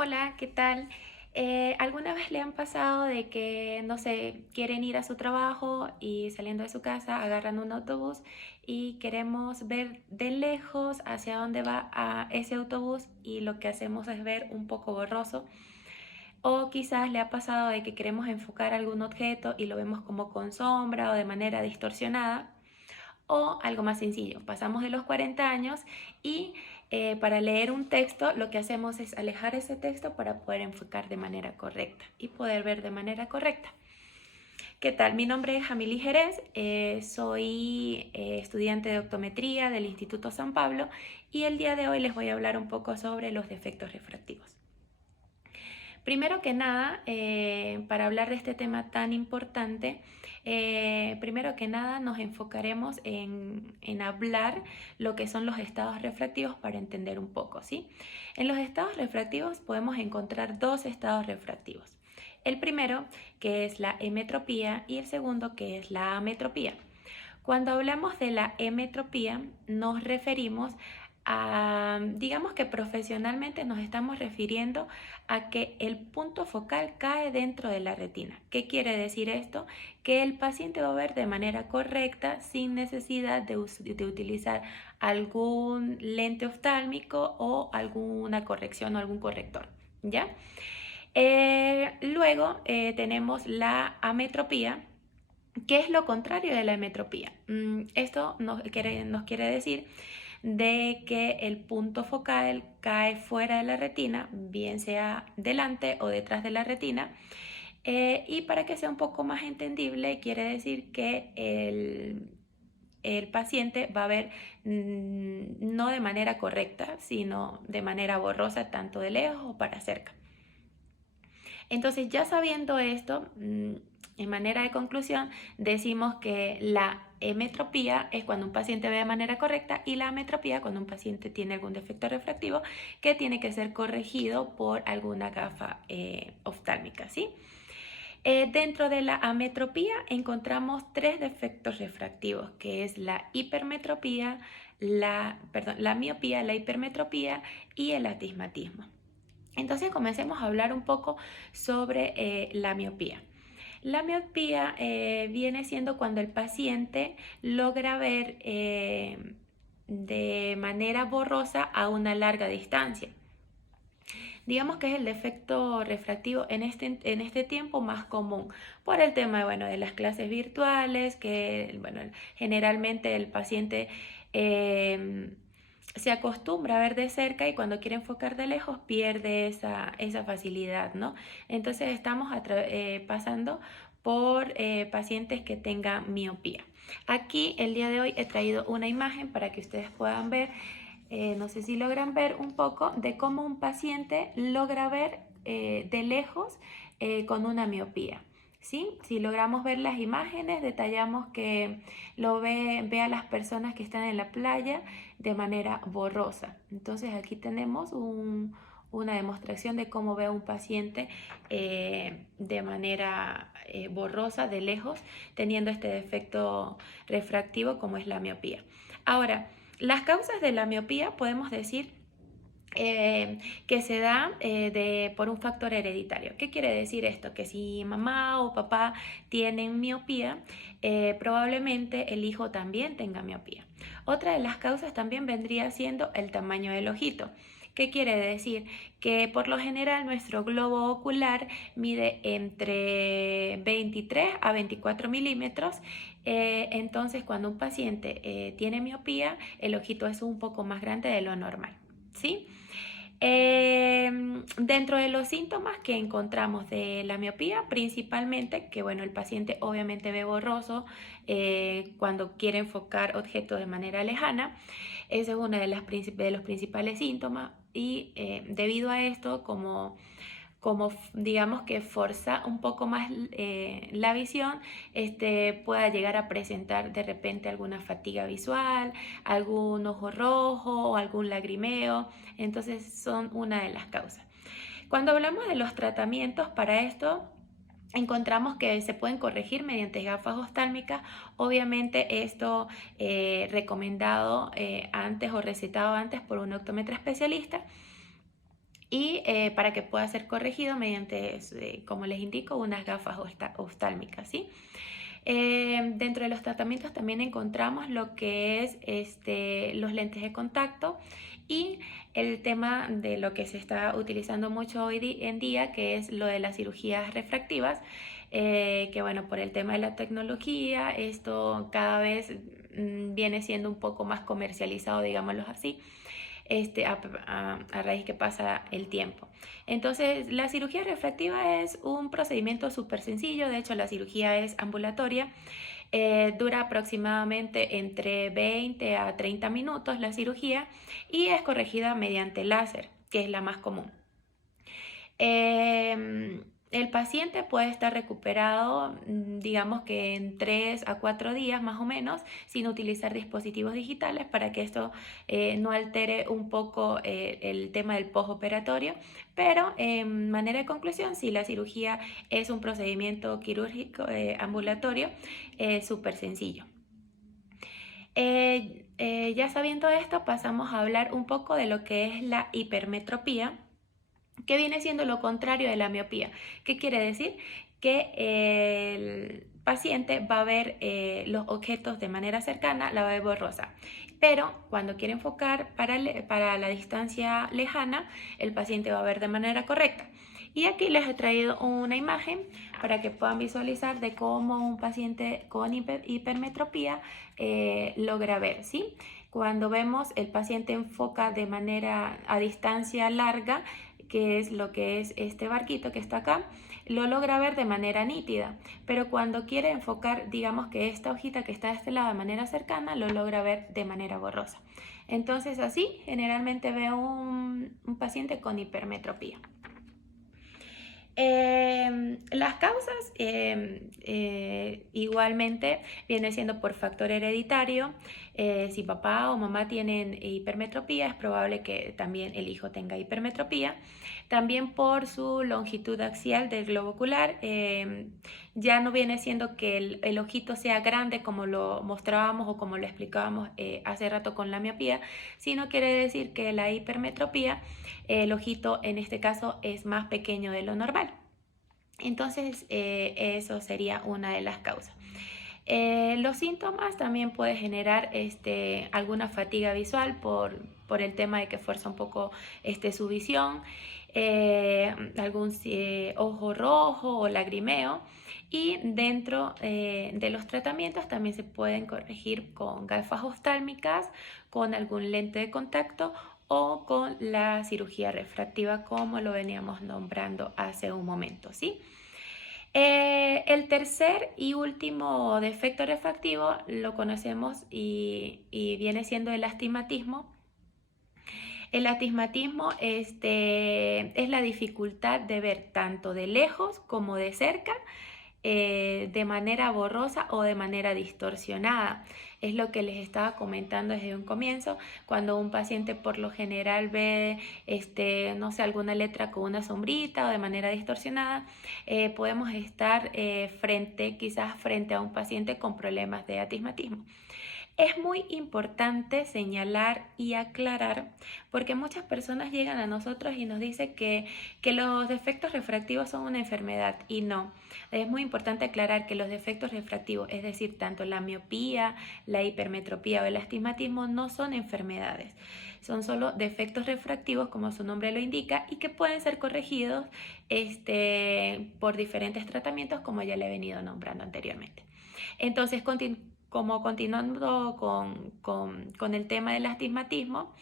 Hola, ¿qué tal? ¿Alguna vez le han pasado de que, no sé, quieren ir a su trabajo y saliendo de su casa agarran un autobús y queremos ver de lejos hacia dónde va a ese autobús y lo que hacemos es ver un poco borroso? O quizás le ha pasado de que queremos enfocar algún objeto y lo vemos como con sombra o de manera distorsionada. O algo más sencillo, pasamos de los 40 años y para leer un texto lo que hacemos es alejar ese texto para poder enfocar de manera correcta y poder ver de manera correcta. ¿Qué tal? Mi nombre es Jamily Jerez, soy estudiante de optometría del Instituto San Pablo y el día de hoy les voy a hablar un poco sobre los defectos refractivos. Primero que nada, para hablar de este tema tan importante, primero que nada nos enfocaremos en hablar lo que son los estados refractivos para entender un poco, ¿sí? En los estados refractivos podemos encontrar dos estados refractivos. El primero, que es la emetropía, y el segundo, que es la ametropía. Cuando hablamos de la emetropía, nos referimos digamos que profesionalmente nos estamos refiriendo a que el punto focal cae dentro de la retina. ¿Qué quiere decir esto? Que el paciente va a ver de manera correcta sin necesidad de utilizar algún lente oftálmico o alguna corrección o algún corrector. ¿Ya? Luego tenemos la ametropía, ¿qué es lo contrario de la emetropía? Esto nos quiere decir de que el punto focal cae fuera de la retina, bien sea delante o detrás de la retina, y para que sea un poco más entendible, quiere decir que el paciente va a ver no de manera correcta, sino de manera borrosa, tanto de lejos o para cerca. Entonces, ya sabiendo esto, en manera de conclusión, decimos que la emetropía es cuando un paciente ve de manera correcta y la ametropía cuando un paciente tiene algún defecto refractivo que tiene que ser corregido por alguna gafa oftálmica, ¿sí? Dentro de la ametropía encontramos tres defectos refractivos, que es la hipermetropía, la miopía, la hipermetropía y el astigmatismo. Entonces comencemos a hablar un poco sobre la miopía. La miopía viene siendo cuando el paciente logra ver de manera borrosa a una larga distancia. Digamos que es el defecto refractivo en este tiempo más común por el tema de las clases virtuales, que generalmente el paciente eh, se acostumbra a ver de cerca y cuando quiere enfocar de lejos pierde esa facilidad, ¿no? Entonces estamos pasando por pacientes que tengan miopía. Aquí el día de hoy he traído una imagen para que ustedes puedan ver, no sé si logran ver un poco de cómo un paciente logra ver de lejos con una miopía. ¿Sí? Si logramos ver las imágenes, detallamos que ve a las personas que están en la playa de manera borrosa. Entonces aquí tenemos una demostración de cómo ve a un paciente de manera borrosa, de lejos, teniendo este defecto refractivo como es la miopía. Ahora, las causas de la miopía podemos decir que se da por un factor hereditario. ¿Qué quiere decir esto? Que si mamá o papá tienen miopía, probablemente el hijo también tenga miopía. Otra de las causas también vendría siendo el tamaño del ojito. ¿Qué quiere decir? Que por lo general nuestro globo ocular mide entre 23 a 24 milímetros. Entonces, cuando un paciente tiene miopía, el ojito es un poco más grande de lo normal. ¿Sí? Dentro de los síntomas que encontramos de la miopía, principalmente que el paciente obviamente ve borroso cuando quiere enfocar objetos de manera lejana, ese es uno de los principales síntomas y debido a esto, como digamos que forza un poco más la visión, pueda llegar a presentar de repente alguna fatiga visual, algún ojo rojo o algún lagrimeo. Entonces son una de las causas. Cuando hablamos de los tratamientos para esto, encontramos que se pueden corregir mediante gafas oftálmicas. Obviamente esto recomendado antes o recetado antes por un optómetra especialista. y para que pueda ser corregido mediante, como les indico, unas gafas oftálmicas, ¿sí? Dentro de los tratamientos también encontramos lo que es los lentes de contacto y el tema de lo que se está utilizando mucho hoy en día, que es lo de las cirugías refractivas, que bueno, por el tema de la tecnología, esto cada vez viene siendo un poco más comercializado, digámoslo así, a raíz que pasa el tiempo. Entonces, la cirugía refractiva es un procedimiento súper sencillo, de hecho la cirugía es ambulatoria, dura aproximadamente entre 20 a 30 minutos la cirugía y es corregida mediante láser, que es la más común. El paciente puede estar recuperado, digamos que en 3 a 4 días más o menos, sin utilizar dispositivos digitales para que esto no altere un poco el tema del postoperatorio. Pero en manera de conclusión, si la cirugía es un procedimiento quirúrgico ambulatorio, súper sencillo. Ya sabiendo esto, pasamos a hablar un poco de lo que es la hipermetropía, que viene siendo lo contrario de la miopía. ¿Qué quiere decir? Que el paciente va a ver los objetos de manera cercana, la va a ver borrosa. Pero cuando quiere enfocar para la distancia lejana, el paciente va a ver de manera correcta. Y aquí les he traído una imagen para que puedan visualizar de cómo un paciente con hipermetropía logra ver, ¿sí? Cuando vemos el paciente enfoca de manera a distancia larga, que es lo que es este barquito que está acá, lo logra ver de manera nítida, pero cuando quiere enfocar, digamos que esta hojita que está de este lado de manera cercana, lo logra ver de manera borrosa. Entonces así generalmente veo un paciente con hipermetropía. Las causas igualmente viene siendo por factor hereditario. Si papá o mamá tienen hipermetropía, es probable que también el hijo tenga hipermetropía. También por su longitud axial del globo ocular, ya no viene siendo que el ojito sea grande como lo mostrábamos o como lo explicábamos hace rato con la miopía, sino quiere decir que la hipermetropía, el ojito en este caso es más pequeño de lo normal. Entonces, eso sería una de las causas. Los síntomas también puede generar alguna fatiga visual por el tema de que fuerza un poco su visión, algún ojo rojo o lagrimeo. Y dentro de los tratamientos también se pueden corregir con gafas oftálmicas, con algún lente de contacto o con la cirugía refractiva, como lo veníamos nombrando hace un momento, ¿sí? El tercer y último defecto refractivo lo conocemos y viene siendo el astigmatismo. El astigmatismo es la dificultad de ver tanto de lejos como de cerca, de manera borrosa o de manera distorsionada. Es lo que les estaba comentando desde un comienzo, cuando un paciente por lo general ve, no sé, alguna letra con una sombrita o de manera distorsionada, podemos estar quizás frente a un paciente con problemas de astigmatismo. Es muy importante señalar y aclarar porque muchas personas llegan a nosotros y nos dicen que los defectos refractivos son una enfermedad y no. Es muy importante aclarar que los defectos refractivos, es decir, tanto la miopía, la hipermetropía o el astigmatismo no son enfermedades. Son solo defectos refractivos, como su nombre lo indica, y que pueden ser corregidos por diferentes tratamientos, como ya le he venido nombrando anteriormente. Entonces, como continuando con el tema del astigmatismo,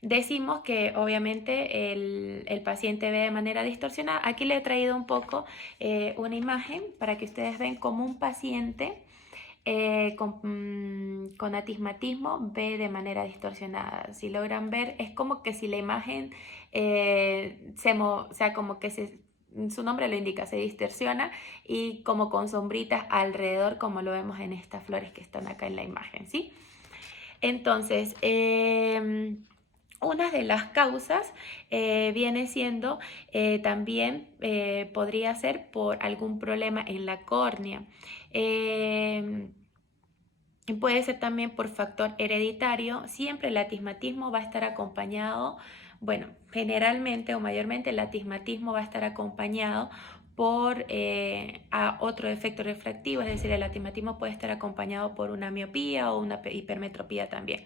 decimos que obviamente el paciente ve de manera distorsionada. Aquí le he traído un poco una imagen para que ustedes vean cómo un paciente con astigmatismo ve de manera distorsionada. Si logran ver, es como que si la imagen como que su nombre lo indica, se distorsiona y como con sombritas alrededor, como lo vemos en estas flores que están acá en la imagen, ¿sí? Entonces, una de las causas viene siendo también podría ser por algún problema en la córnea. Puede ser también por factor hereditario. Siempre el astigmatismo va a estar acompañado, bueno, generalmente o mayormente el astigmatismo va a estar acompañado por a otro efecto refractivo, es decir, el astigmatismo puede estar acompañado por una miopía o una hipermetropía también,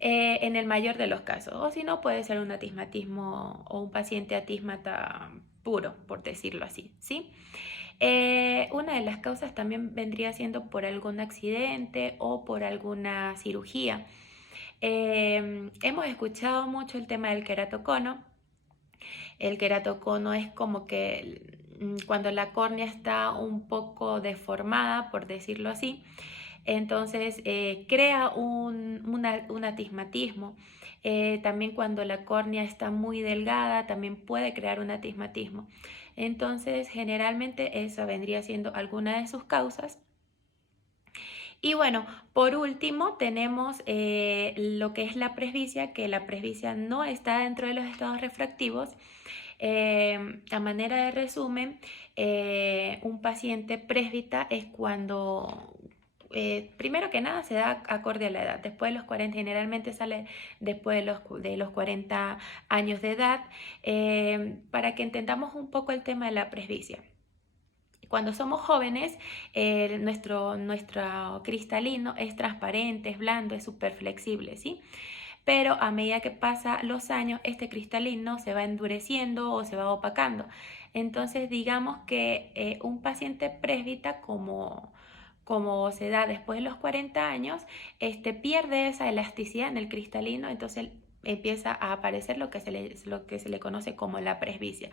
en el mayor de los casos. O si no, puede ser un astigmatismo o un paciente astigmata puro, por decirlo así, ¿sí? Una de las causas también vendría siendo por algún accidente o por alguna cirugía. Hemos escuchado mucho el tema del queratocono. El queratocono es como que cuando la córnea está un poco deformada, por decirlo así, entonces crea un astigmatismo. También cuando la córnea está muy delgada, también puede crear un astigmatismo. Entonces, generalmente esa vendría siendo alguna de sus causas. Y bueno, por último tenemos lo que es la presbicia, que la presbicia no está dentro de los estados refractivos. A manera de resumen, un paciente presbita es cuando, primero que nada, se da acorde a la edad. Después de los 40, generalmente sale después de los 40 años de edad, para que entendamos un poco el tema de la presbicia. Cuando somos jóvenes, nuestro cristalino es transparente, es blando, es súper flexible, ¿sí? Pero a medida que pasa los años, este cristalino se va endureciendo o se va opacando. Entonces, digamos que un paciente presbita, como se da después de los 40 años, pierde esa elasticidad en el cristalino, entonces empieza a aparecer lo que se le conoce como la presbicia.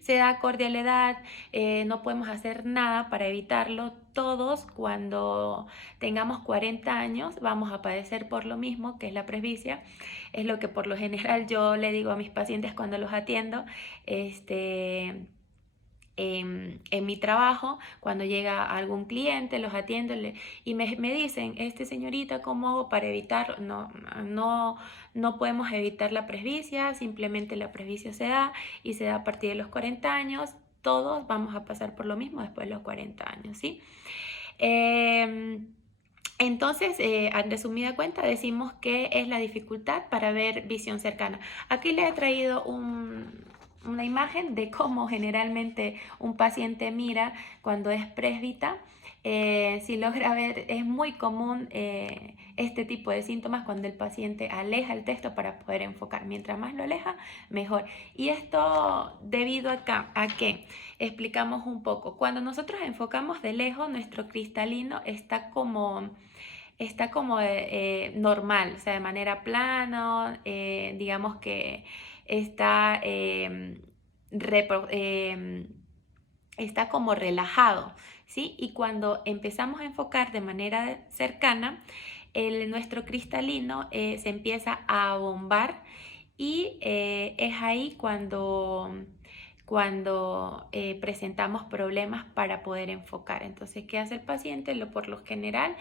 Se da acorde a la edad, no podemos hacer nada para evitarlo. Todos cuando tengamos 40 años vamos a padecer por lo mismo, que es la presbicia. Es lo que por lo general yo le digo a mis pacientes cuando los atiendo. En mi trabajo, cuando llega algún cliente, los atiendo y me dicen, señorita, ¿cómo hago para evitar? No podemos evitar la presbicia, simplemente la presbicia se da y se da a partir de los 40 años. Todos vamos a pasar por lo mismo después de los 40 años, ¿sí? Entonces, en resumida cuenta, decimos que es la dificultad para ver visión cercana. Aquí le he traído una imagen de cómo generalmente un paciente mira cuando es presbita. Si logra ver, es muy común este tipo de síntomas cuando el paciente aleja el texto para poder enfocar. Mientras más lo aleja, mejor. Y esto debido a que explicamos un poco. Cuando nosotros enfocamos de lejos, nuestro cristalino está como normal, o sea, de manera plana, digamos que está, está como relajado, ¿sí? Y cuando empezamos a enfocar de manera cercana, nuestro cristalino se empieza a bombar y es ahí cuando presentamos problemas para poder enfocar. Entonces, ¿qué hace el paciente? Por lo general,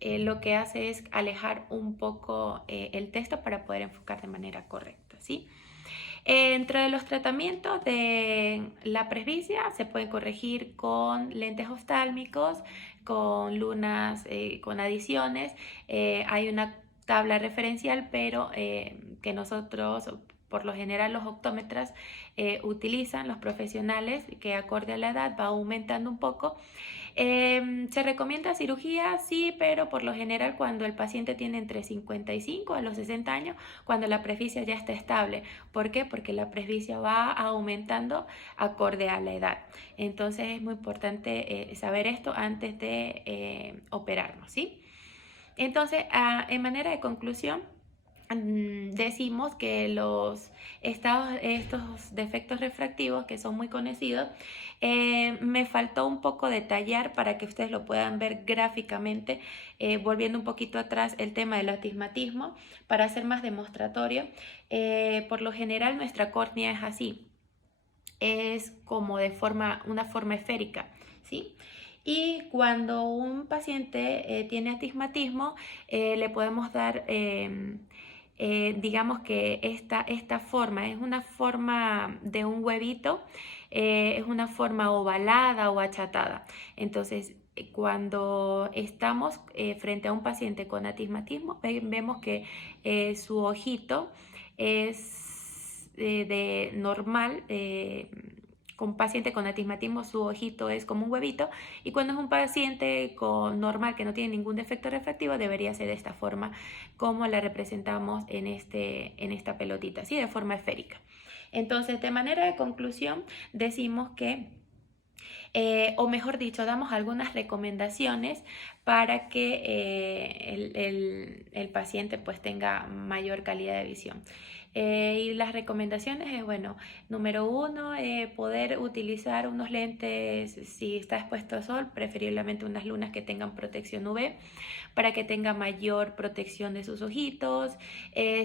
lo que hace es alejar un poco el texto para poder enfocar de manera correcta, ¿sí? Entre los tratamientos de la presbicia se puede corregir con lentes oftálmicos, con lunas, con adiciones. Hay una tabla referencial, pero que nosotros, por lo general, los optómetras utilizan, los profesionales, que acorde a la edad va aumentando un poco. ¿Se recomienda cirugía? Sí, pero por lo general cuando el paciente tiene entre 55 a los 60 años, cuando la presbicia ya está estable. ¿Por qué? Porque la presbicia va aumentando acorde a la edad. Entonces es muy importante saber esto antes de operarnos, ¿sí? Entonces, en manera de conclusión, decimos que estos defectos refractivos, que son muy conocidos, me faltó un poco detallar para que ustedes lo puedan ver gráficamente, volviendo un poquito atrás el tema del astigmatismo, para hacer más demostratorio. Por lo general nuestra córnea es así, es como una forma esférica, ¿sí? Y cuando un paciente tiene astigmatismo, le podemos dar, digamos que esta forma es una forma de un huevito, es una forma ovalada o achatada. Entonces, cuando estamos frente a un paciente con astigmatismo, vemos que su ojito es de normal. Con paciente con astigmatismo su ojito es como un huevito, y cuando es un paciente normal que no tiene ningún defecto refractivo debería ser de esta forma como la representamos en esta pelotita, así de forma esférica. Entonces, de manera de conclusión, decimos que o mejor dicho, damos algunas recomendaciones para que el paciente pues tenga mayor calidad de visión. Y las recomendaciones es, bueno, número uno, poder utilizar unos lentes si está expuesto al sol, preferiblemente unas lunas que tengan protección UV para que tenga mayor protección de sus ojitos.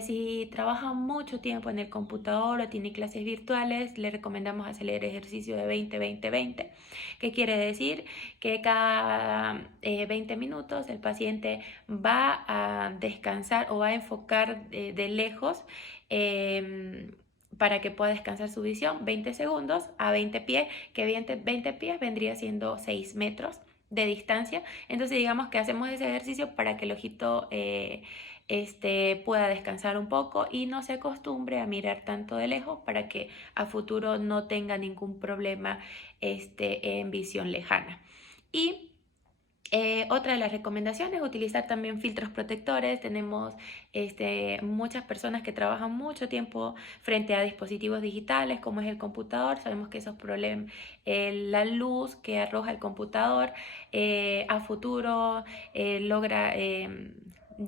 Si trabaja mucho tiempo en el computador o tiene clases virtuales, le recomendamos hacer el ejercicio de 20-20-20. ¿Qué quiere decir? Que cada 20 minutos el paciente va a descansar o va a enfocar de lejos para que pueda descansar su visión 20 segundos a 20 pies, que 20 pies vendría siendo 6 metros de distancia. Entonces digamos que hacemos ese ejercicio para que el ojito pueda descansar un poco y no se acostumbre a mirar tanto de lejos, para que a futuro no tenga ningún problema en visión lejana. Y otra de las recomendaciones es utilizar también filtros protectores. Tenemos muchas personas que trabajan mucho tiempo frente a dispositivos digitales como es el computador. Sabemos que esos problemas, la luz que arroja el computador a futuro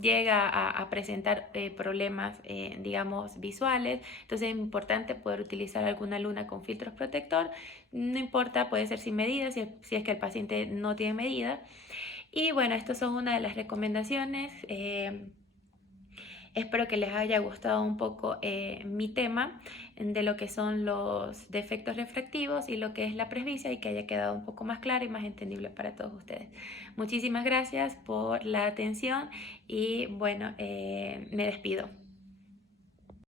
llega a presentar problemas, digamos, visuales. Entonces es importante poder utilizar alguna luna con filtros protector. No importa, puede ser sin medida, si es que el paciente no tiene medida. Y bueno, estas son una de las recomendaciones. Espero que les haya gustado un poco mi tema de lo que son los defectos refractivos y lo que es la presbicia, y que haya quedado un poco más claro y más entendible para todos ustedes. Muchísimas gracias por la atención y bueno, me despido.